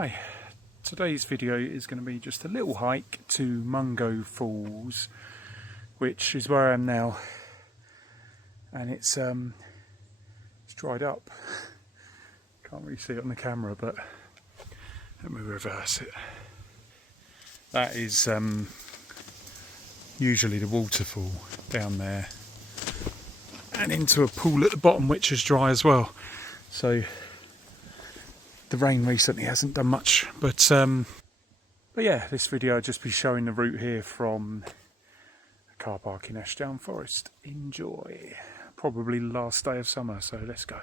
Hi, today's video is going to be just a little hike to Mungo Falls, which is where I am now, and it's dried up. Can't really see it on the camera, but let me reverse it. That is usually the waterfall down there, and into a pool at the bottom which is dry as well. So the rain recently hasn't done much, but yeah, this video I'll just be showing the route here from a car park in Ashdown Forest. Enjoy. Probably last day of summer, so let's go.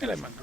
Hello, man.